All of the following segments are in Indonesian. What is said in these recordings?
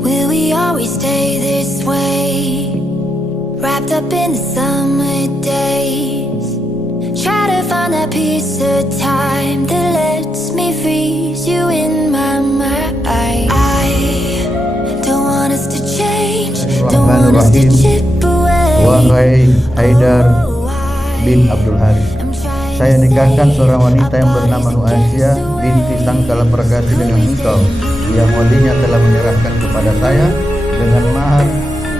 Will we always stay this way? Wrapped up in the summer days. Try to find that piece of time that lets me freeze you in my mind. I don't want us to change, don't want us to chip away. Wahai Haidar bin Abdul Hari, saya nikahkan seorang wanita yang bernama Nu'asia binti Sangkala Prakasi dengan engkau, yang walinya telah menyerahkan kepada saya dengan mahar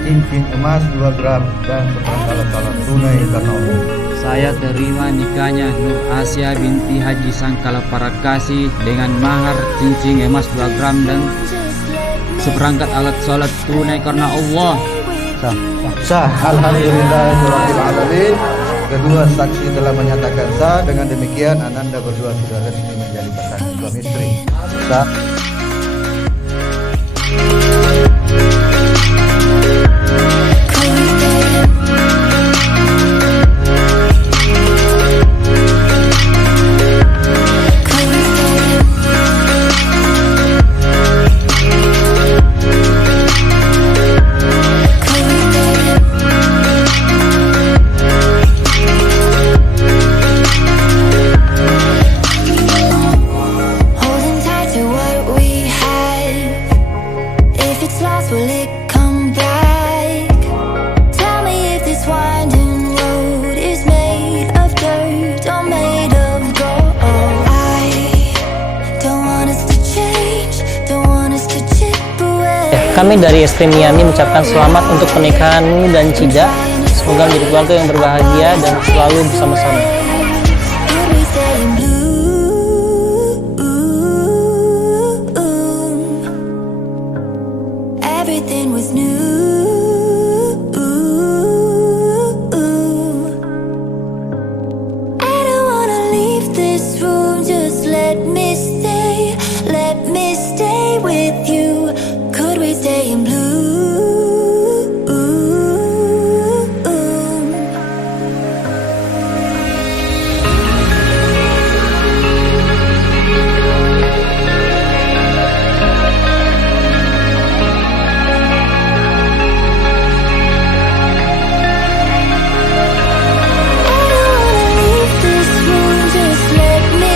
cincin emas 2 gram dan seperangkat alat tunai karena Allah. Saya terima nikahnya Nur Asia binti Haji Sangkala Parakasi dengan mahar cincin emas 2 gram dan seperangkat alat sholat tunai karena Allah. Sah. Alhamdulillahirabbil alamin. Kedua saksi telah menyatakan sah. Dengan demikian ananda berdua sudah resmi menjadi pasangan suami istri. Sah. Will it come back? Tell me if this winding road is made of dirt or made of gold. I don't want us to change, don't want us to chip away. Kami dari ST Miami mengucapkan selamat untuk pernikahanmu dan Cida. Semoga menjadi keluarga yang berbahagia dan selalu bersama-sama. Everything was new. I don't wanna leave this room. Just let me stay with you. Could we stay in blue? Let me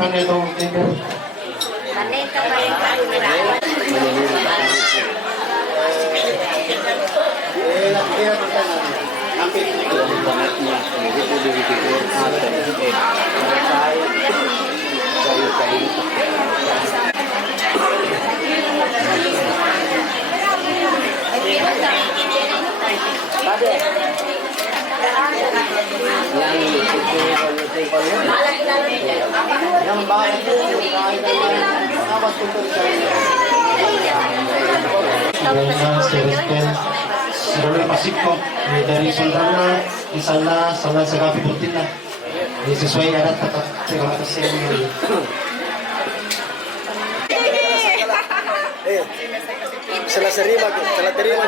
Pandai dong, ibu. Sudah pasik kok dari Sundana di sana sa Gabi Putina. Sesuai adat tetap terima kasih. Salah terima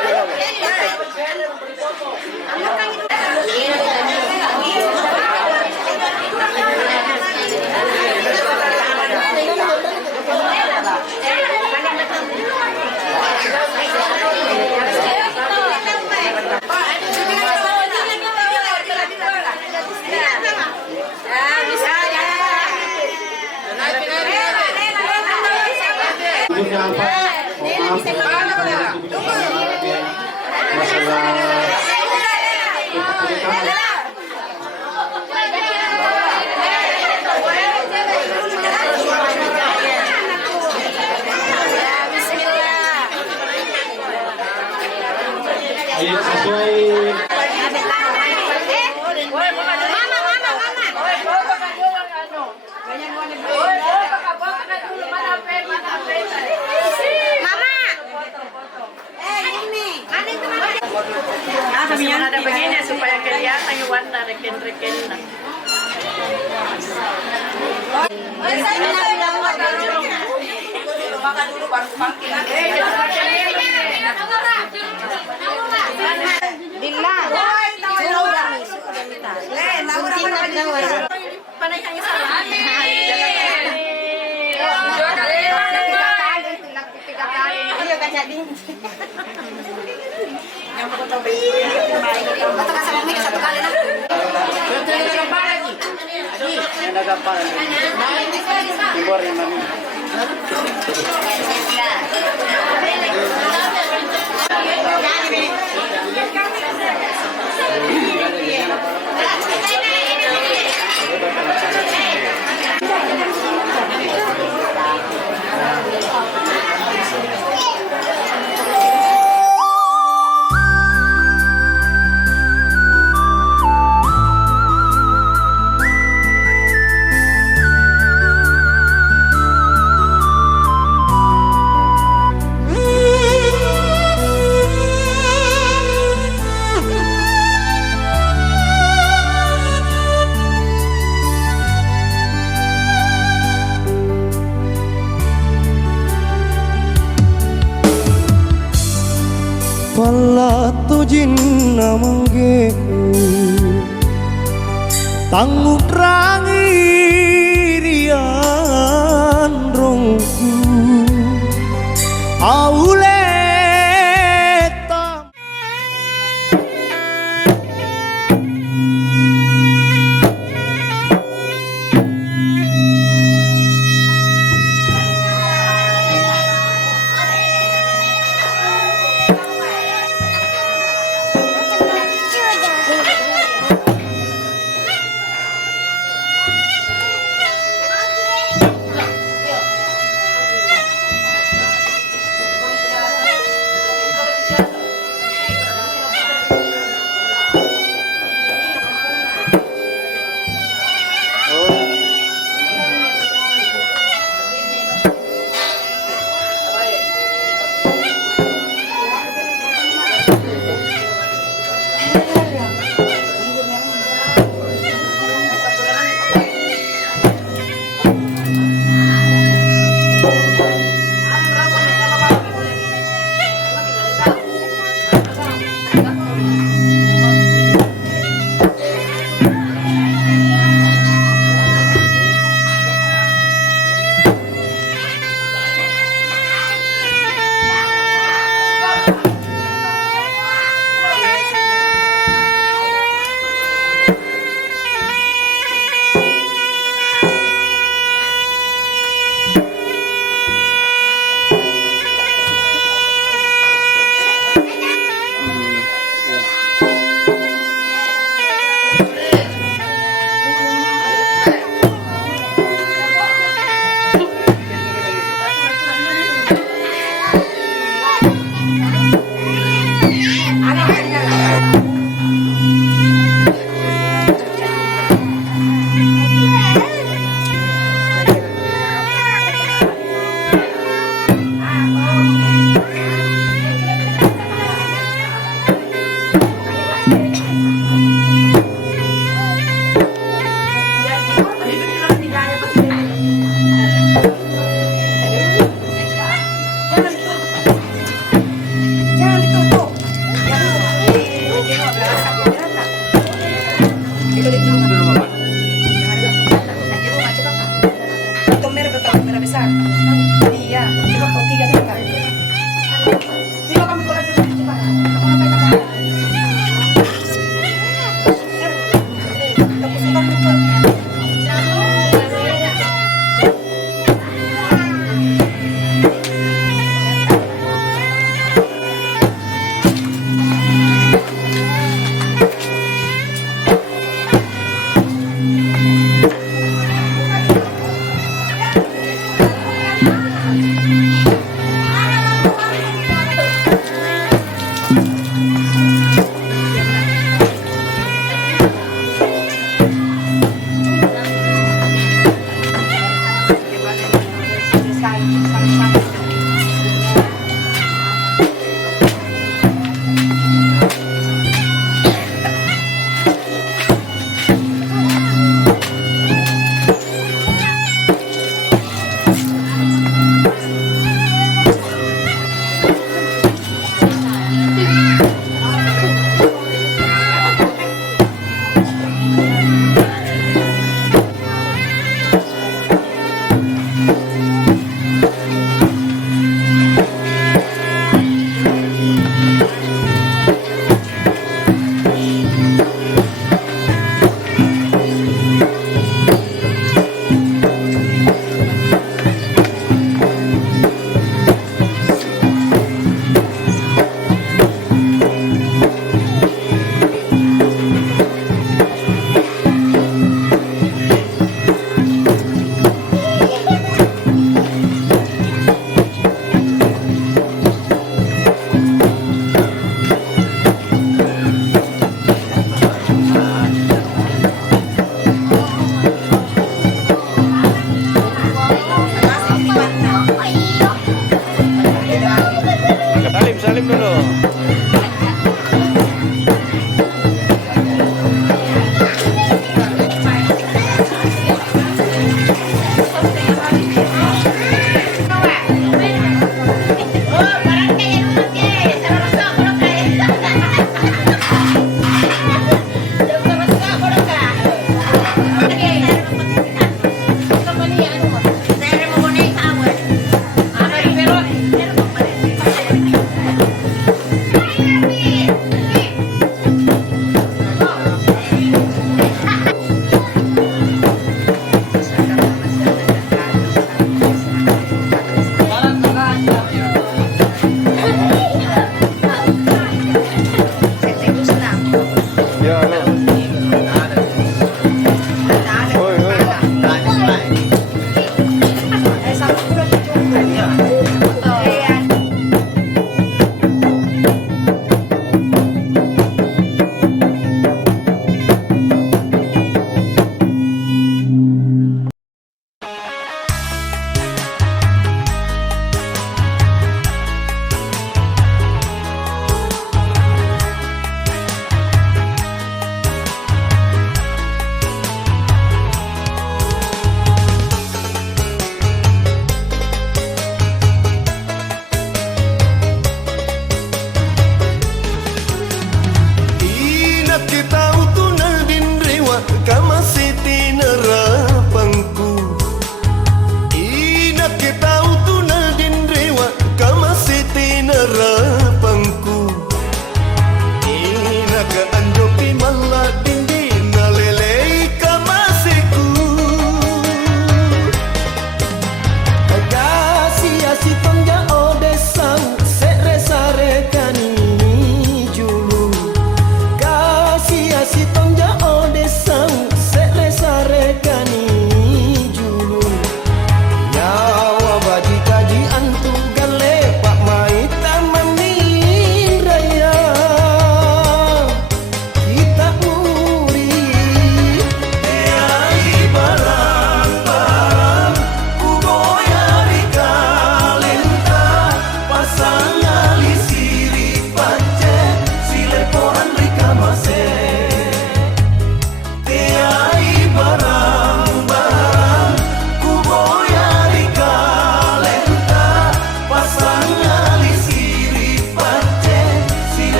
Ada begini supaya kelihatan yang warna reken-reken. Makan dulu baru pakai. Bila. Pala tu jinna manggeku tanggup rangi rian rongku aule tam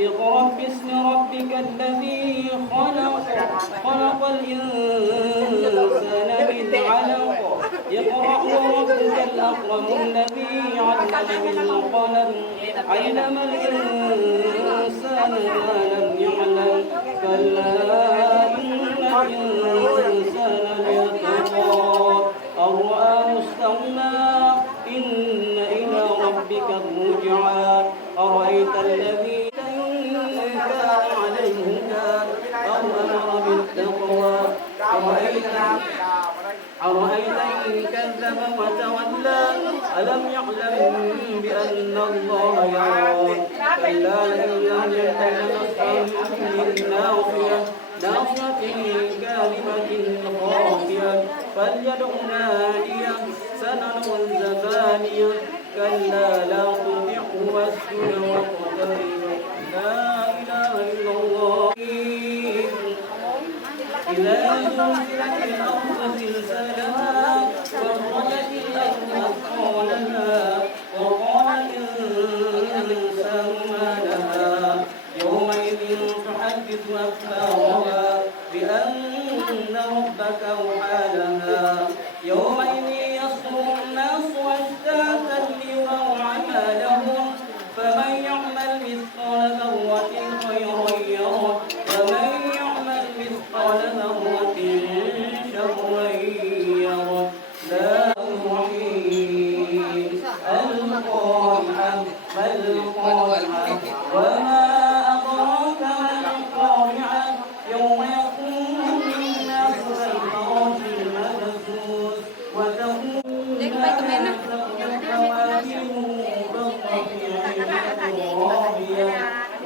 اقرأ باسم ربك الذي خلق الإنسان من علق اقرأ وربك الأكرم الذي علم بالقلم علم الإنسان ما لم يعلم كلا إن الإنسان ليطغى أن رآه استغنى إن إلى ربك الرجعى أرأيت الذي كان عليه هدى أو أمر بالتقوى أرأيت إن كذب وتولى ألم يعلم بأن الله يرى كلا لئن لم ينته لنصحا بالناصية كاذبة خاطئة فليدع ناديه سندع الزبانية كلا لا تطعه واسجد واقترب لا إله إلا الله إذا زلزلت الأرض زلزالها وأخرجت الأرض أثقالها وقال الإنسان ما لها يومئذ تحدث أخبارها بأن ربك أوحى لها يومئذ يصدر الناس أشتاتا ليروا أعمالهم فمن يعمل مثقال ذرة خيرا يره ومن يعمل مثقال ذرة شرا يره لا الرحيم القارعة ما القارعة وما أدراك ما القارعة يوم يقوم الناس كالفراش المبثوث وتكون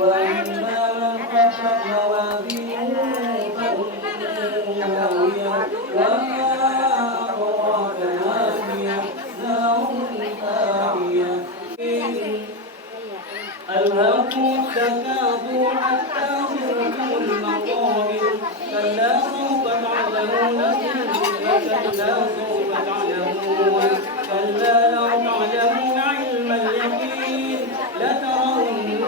وأما من خفت موازينه فأمه هاوية وما أدراك ما هي نار حامية ألهاكم التكاثر حتى زرتم المقابر كلا سوف تعلمون كلا سوف تعلمون كلا لو تعلمون علم اليقين لترون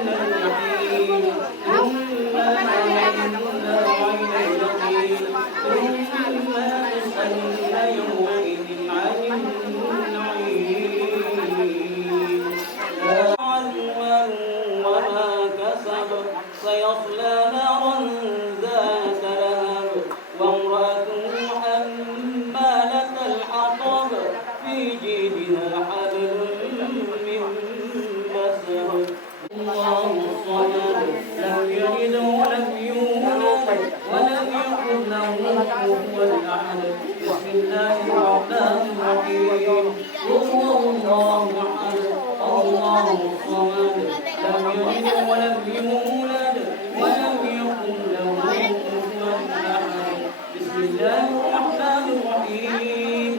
الجحيم ثم لترون عين اليقين ثم لتسألن يومئذ عن النعيم وما كسب سيصلى نارا ذات لهب وامرأته حمالة الحطب في جيدها حبل من مسد الله الصمد لم يلد ولم يولد ولم يكن له كفوا أحد بسم الله الرحمن الرحيم قل هو الله أحد الله الصمد لم يلد ولم يولد ولم يكن له كفوا أحد بسم الله الرحمن الرحيم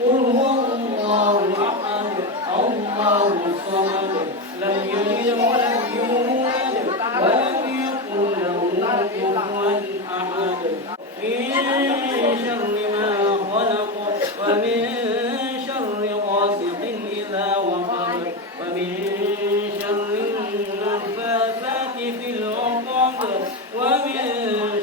قل هو الله أحد الله الصمد لم يلد ولم يولد ولم يكن له كفوا أحد من شر ما خلق ومن شر غاسق إذا وقب ومن شر النفاثات في العقد ومن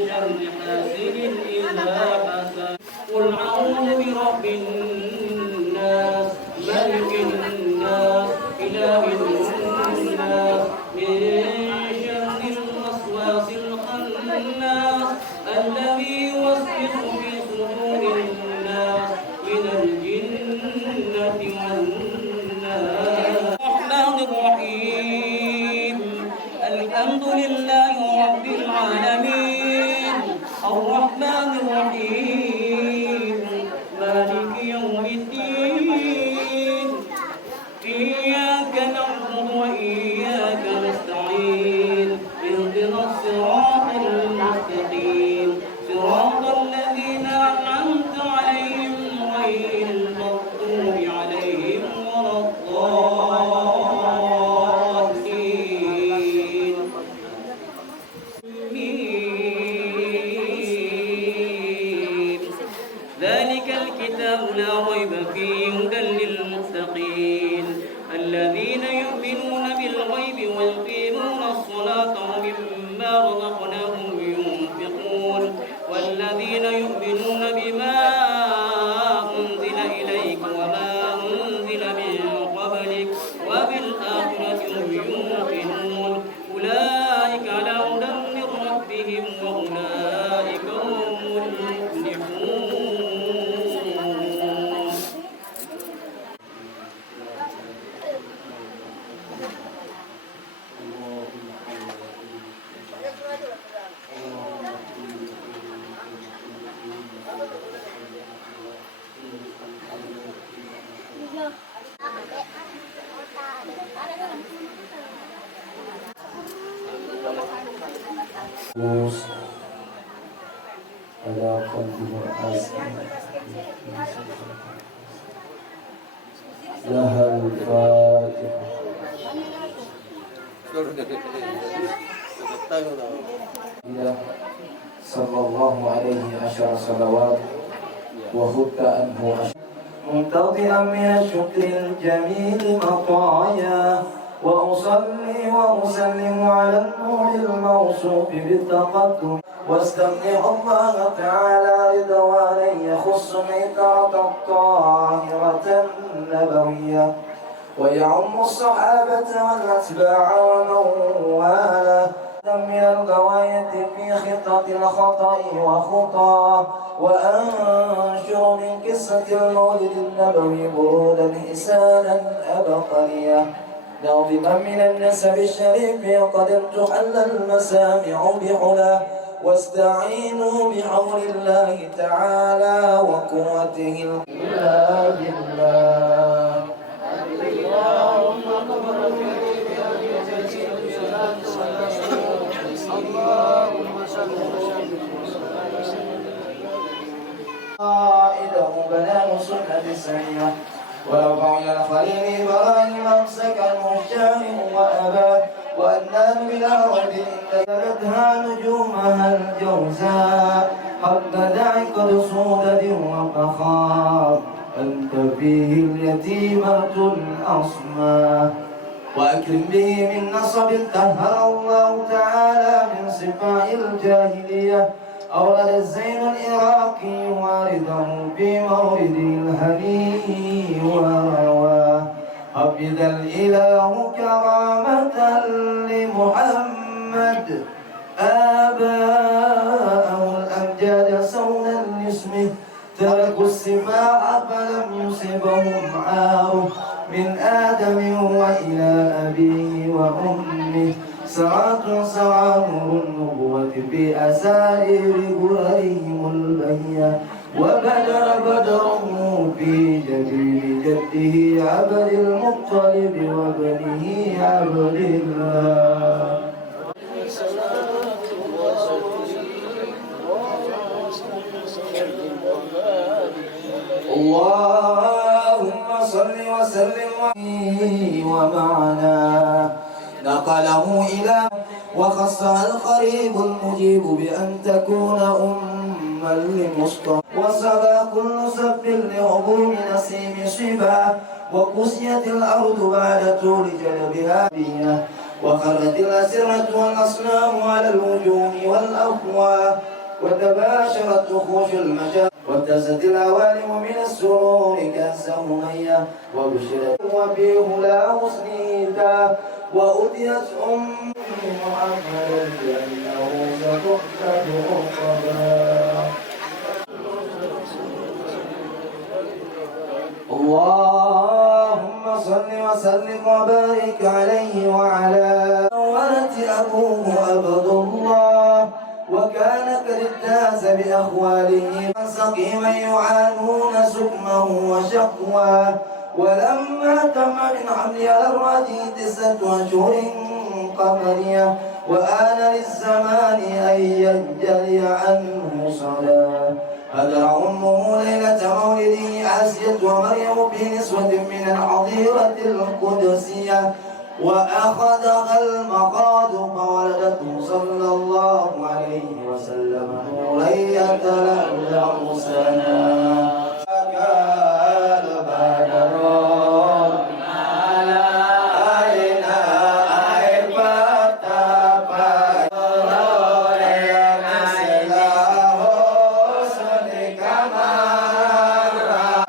شر حاسد إذا حسد قل أعوذ برب الناس ملك الناس إله الناس من شر الوسواس الخناس الذي يوسوس في صدور الناس من الجنة والناس الرحمن الرحيم الحمد لله رب العالمين الرحمن الرحيم مالك يوم الدين إياك نعبد وإياك نستعين اهدنا الصراط المستقيم صراط الذين أنعمت عليهم غير المغضوب عليهم ولا الضالين ذلك الكتاب لا ريب فيه هدى للمتقين الذين يؤمنون بالغيب ويقيمون الصلاة ومما على قلب معاذ لها الفاتحة. صلى الله عليه 10 صلوات وخط عنه منتظرا من الشكر الجميل مطايا، وأصلي وأسلم على النور الموصوف بالتقدم، واستمنع الله تعالى رضوانا يخص العطرة الطاهرة النبوية، ويعم الصحابة والأتباع ومن والاه من الغواية في خطة الخطأ وخطاه، وأنشر من قصة المولد النبوي برودا إحسانا أبقريا ناظما من النسب الشريف قد امتحل المسامع بحلا، واستعينوا بحول الله تعالى وقوته إلا بالله. قائده بنان سنة سيئة، ورفع إلى الخليل إبراهيم أمسكا مهجان وأباه، وأنان بلا ريب إن ذكرتها نجومها الجوزاء، حبذا عقد صودة وفخار أنت فيه اليتيمة الأصماء، وأكرم به من نصب طهر الله تعالى من صفاء الجاهلية، أورد الزين العراقي وارده في مورده الهني ورواه، حفظ الإله كرامة لمحمد آباءه الأمجاد سونا لاسمه، تركوا السباع فلم يصبهم عار، من آدم وإلى أبيه وأمه، سرات سرى نور النبوة في أسائر غررهم البهية، وبدر بدره في جبين جده عبد المطلب وابنه عبد الله. اللهم صل وسلم ومعنا، نقله إلى وخصها القريب المجيب بأن تكون أما لمصطفى، وسبى كل سب لعظوم نسيم شبا، وقسيت الأرض بعد طول جلبها بينا، وخرت الأسرة والأصنام على الوجوه والأقوى، وتباشرت وخوش المجال، وابتزت العوالم من السرور كأسا مهيا، وبشرت وفيه لا حسنيتا، وأتيت محمدا لأنه ستقتل عقبا. اللهم صل وسلم وبارك عليه وعلى ولد أبوه عبد الله، وكان قد اجتاز بأخواله سقيما يعانون سقمه وشقواه، ولما تم من حمل على الرجل 9 أشهر قمرية، وآن للزمان أن ينجلي عنه صلاة، هدر أمه ليلة مولده آسية ومريم بنسوة من الحظيرة القدسية، وأخذها المخاض فولدته صلى الله عليه وسلم نورا يتلألأ سنا، كان بدر على عينا عيبة فجر مثله سلك مرة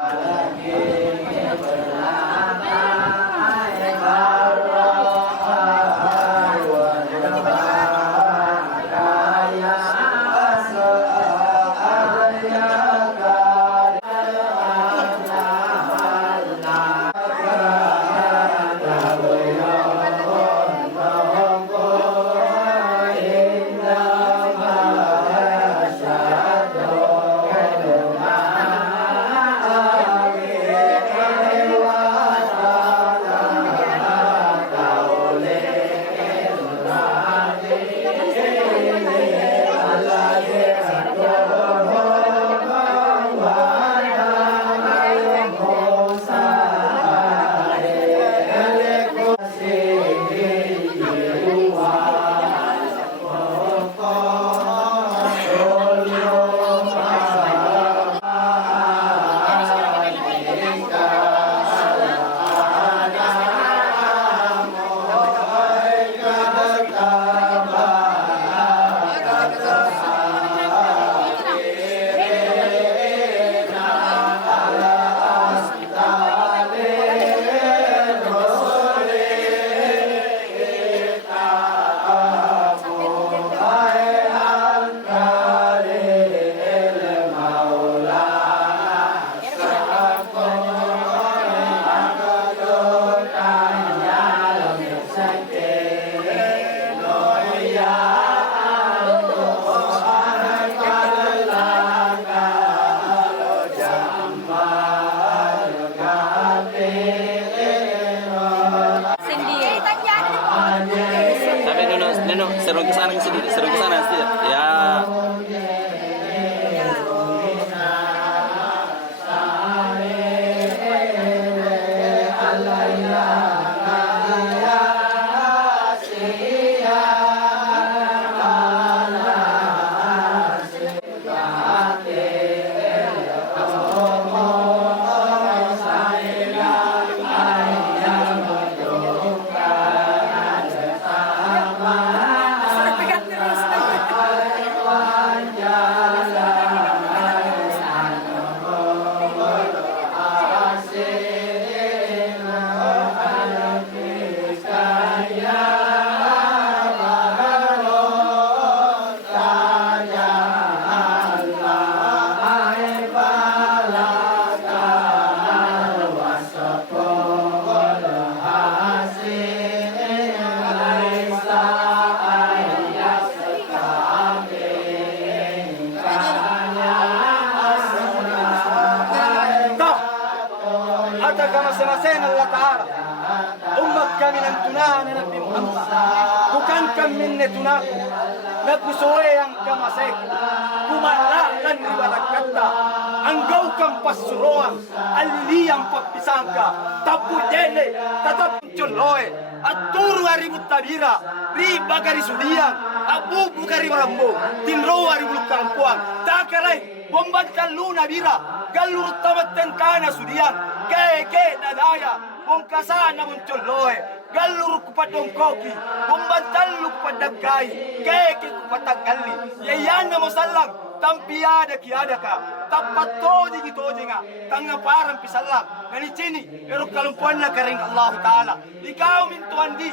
sana ke sini, seru ke sana sih. Ya. masing-masing Allah Ta'ala umat kami ng tunahan na Nabi Muhammad bukan kami netunaku nagkusoe ang kamasek kumalakan ribalat kata anggaw kang pasuruan aliyang pagpisangka tapudele tatap choloe at turu aribut tabira riba garisudiyang abubu karibarambo tinro aribuluk karampuan takaray bombantan luna bira galurut tamatten kana sudiyang keke dadaya bongkasana muncoloe galur kupadong koki bombantan lu kupadagay keke kupatagali yayana mo salang tampiada kiada ka tapatodi gitodi nga tanga parang pisalang ngani chini pero kalumpuan na karing Allah Ta'ala ikaw mintuan di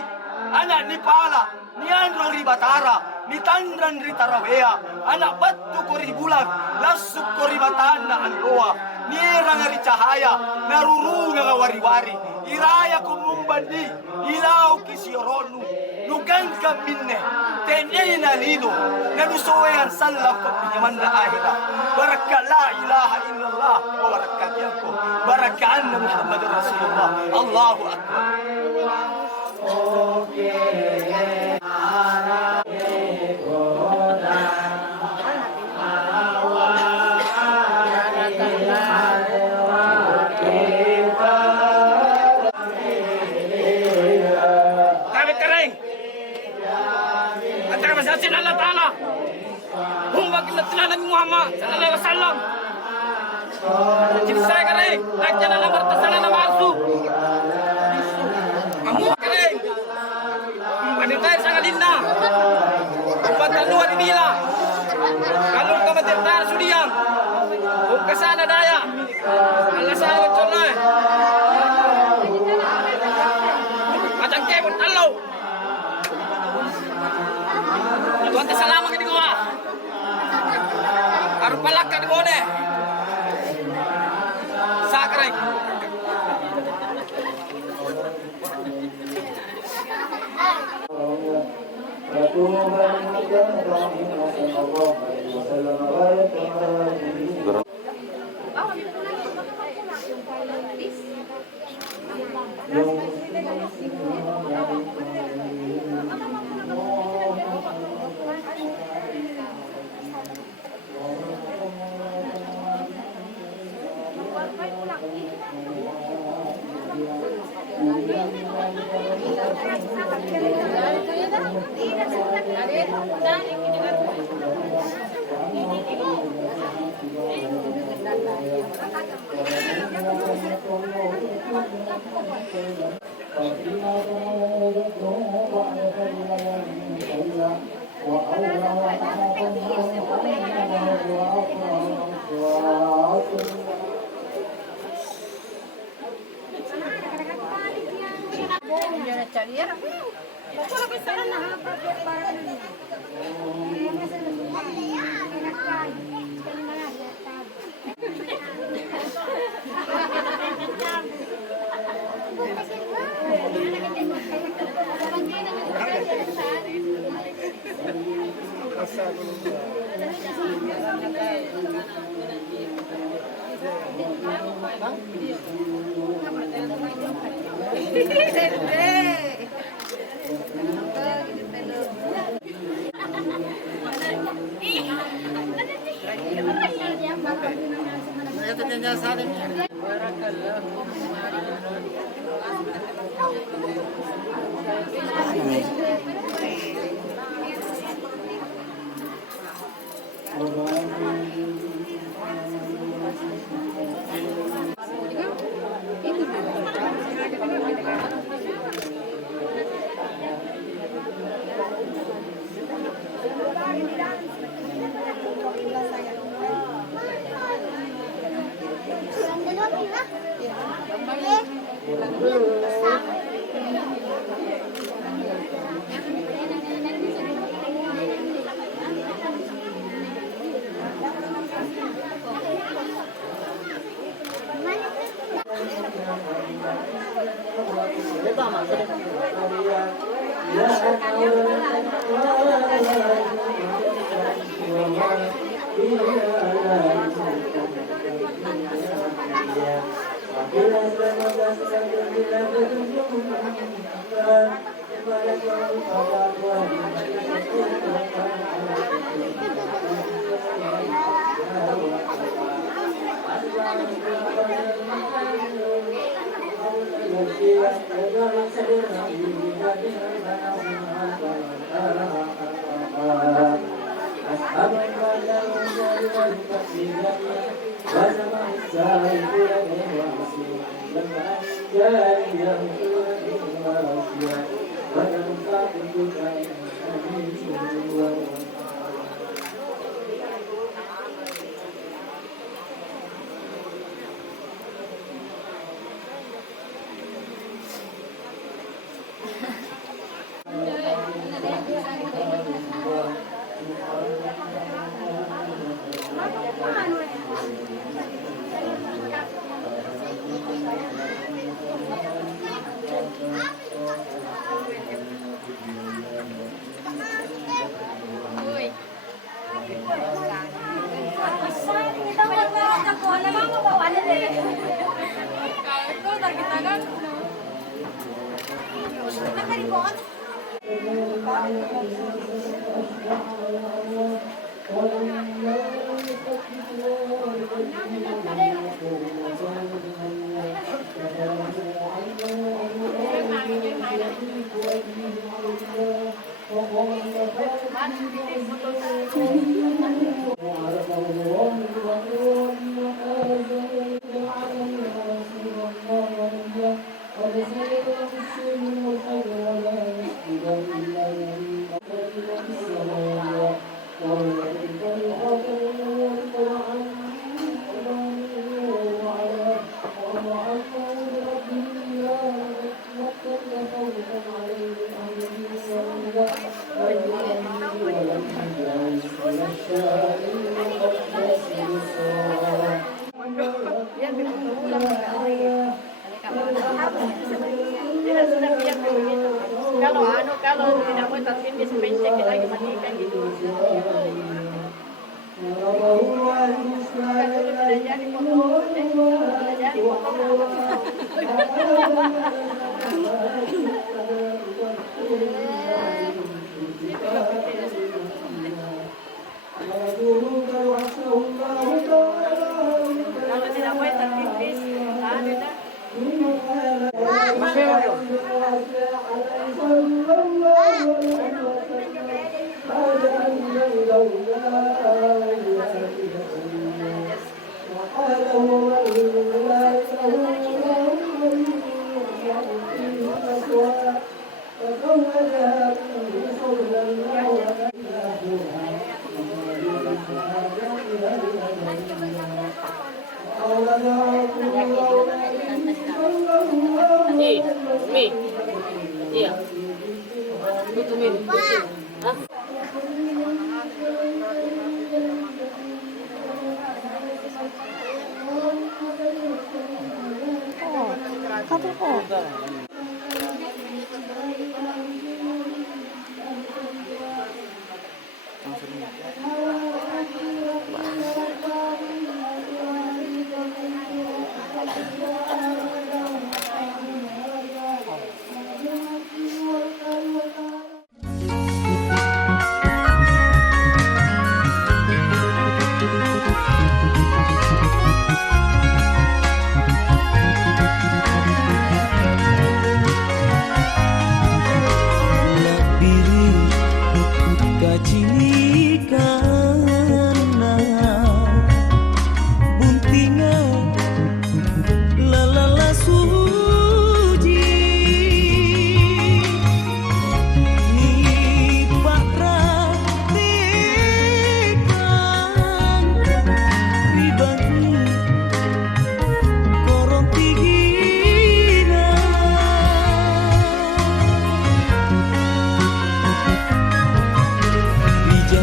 anak ni pala ni andro ribatara ni tandran ritarawea anak batu ko ribulag lasuk ko ribatan na anloa ni rangari cahaya narurunga nga wari-wari iraya ko mumbandi ilaw kisioronu lugan kaminne tenay na lido nalusoyan salam pagpinyaman na ahira baraka la ilaha illallah wa baraka ko baraka anna Muhammad Rasulullah Allahu Akbar. Allah Ta'ala umat Nabi Muhammad sallallahu alaihi wasallam jisa kare ajana la martasala na masu amu kare wanita sangalinna umat luar bila kalau ka matirtar sudiyang ukasana daya Allah sahabat chonai matang kebun Allah Tuhan salamat di gua. Aru palak di gua deh. Sakrai. Thank you.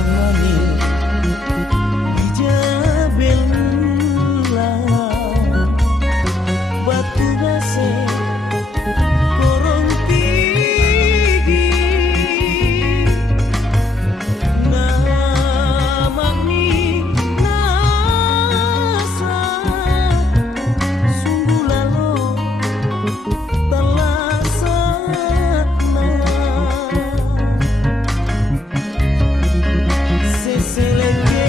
jamani dijabela batu base korong tinggi namani nasa sungguh lalu talasana seselenge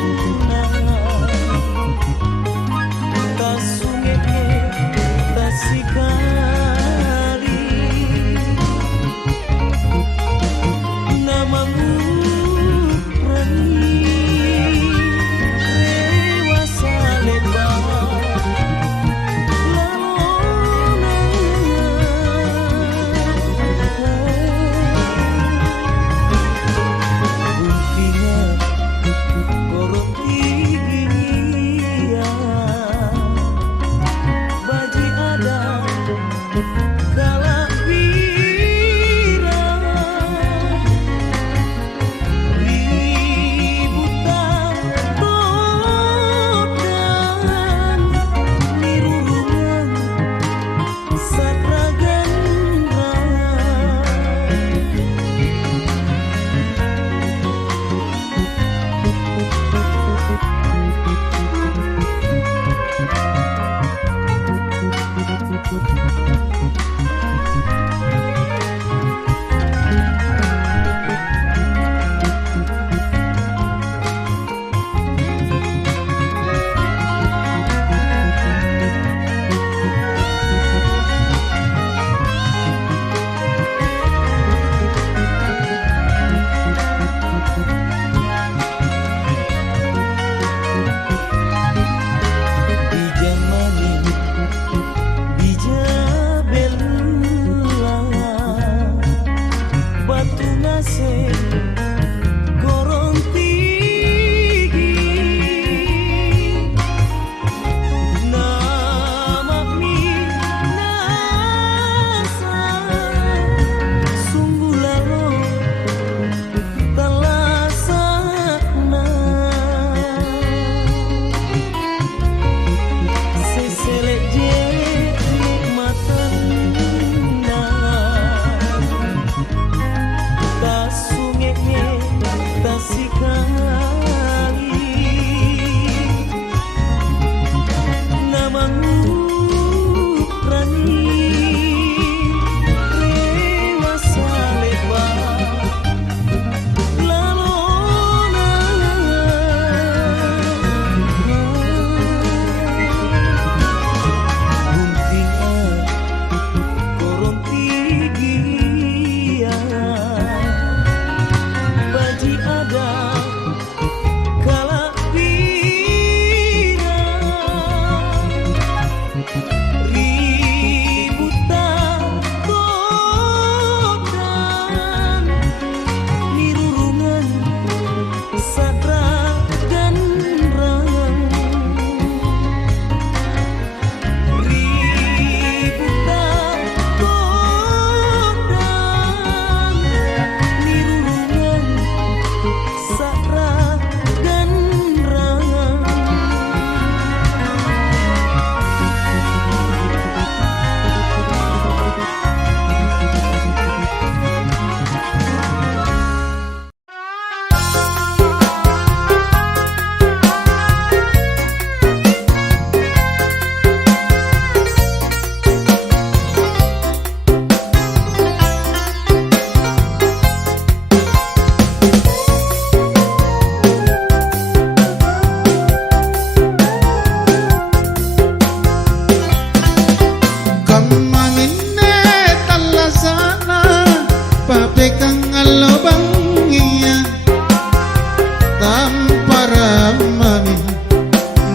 matana tasungeke tasikali namamu rani rewasa lebar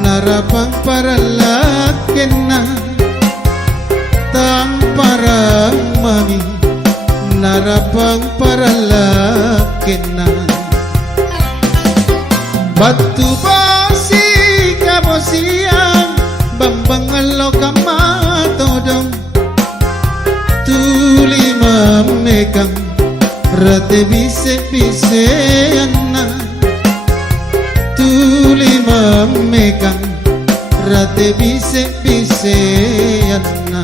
Narapang para lakena tang para mami narapang para lakena batu basi kabosiang bambang alo kamatodong tuli mamekang rate bise anna tuli mamekang rate bise anna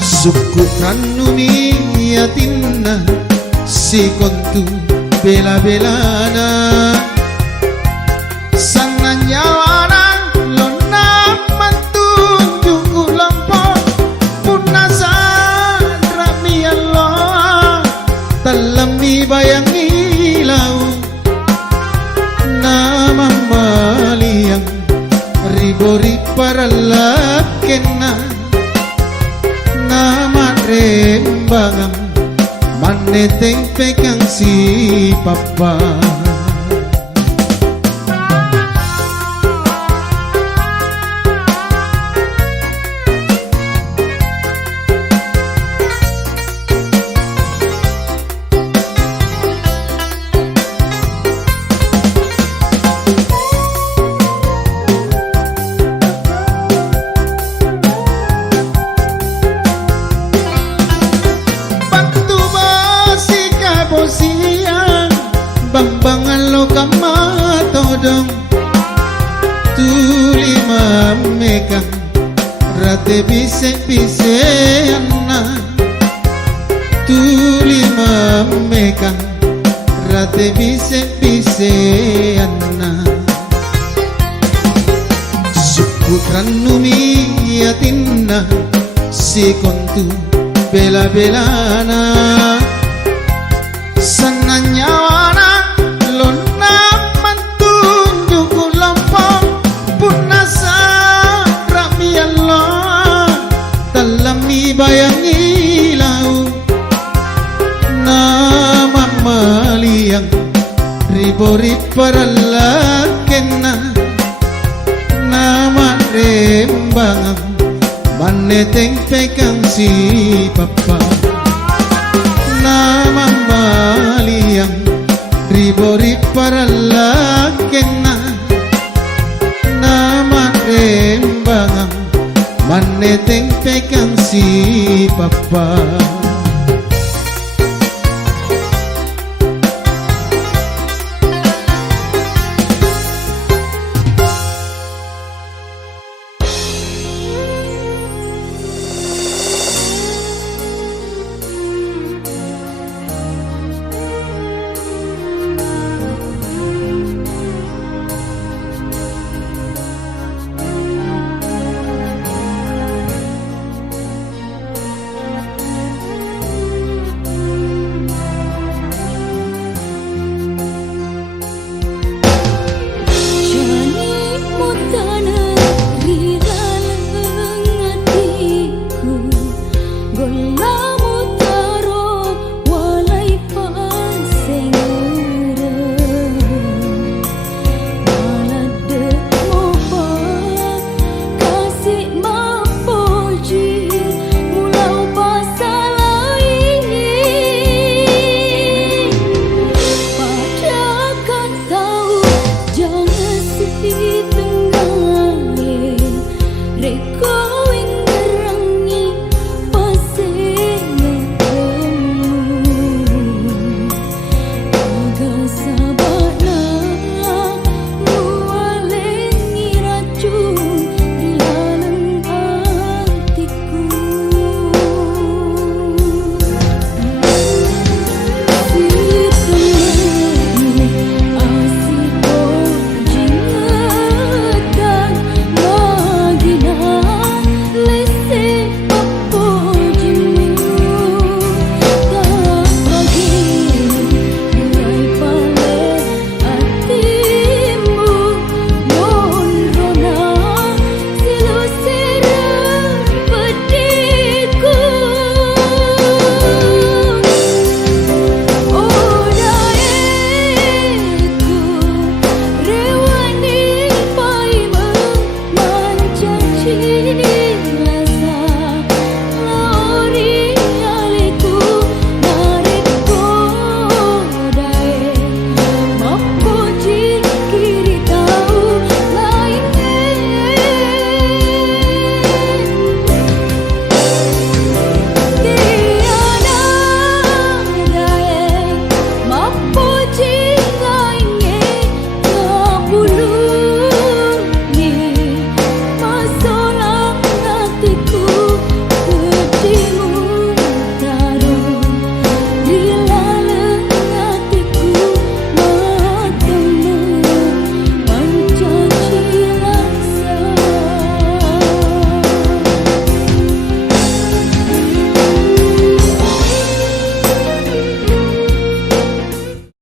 suku kanuni yatinna si kontu bela-belana sana nyawana lona mantunjuk ulampau punasa rami Allah dalam bayang ilau nama maliang ribori paralakena nama rembangang maneteng pegang si papa siang bambangan lo kamatodong tuli mamekang rate bise anna tuli mamekang rate bise anna suku ranumi yatinna si kontu bela-belana sana nyawana lona mantunjuk ulampau punasa rami Allah dalam bayang ilau nama maliang ribori paralakena nama rembangang maneteng pegang si papa nama maliang ribori paralakena nama rembangang maneteng pegang si papa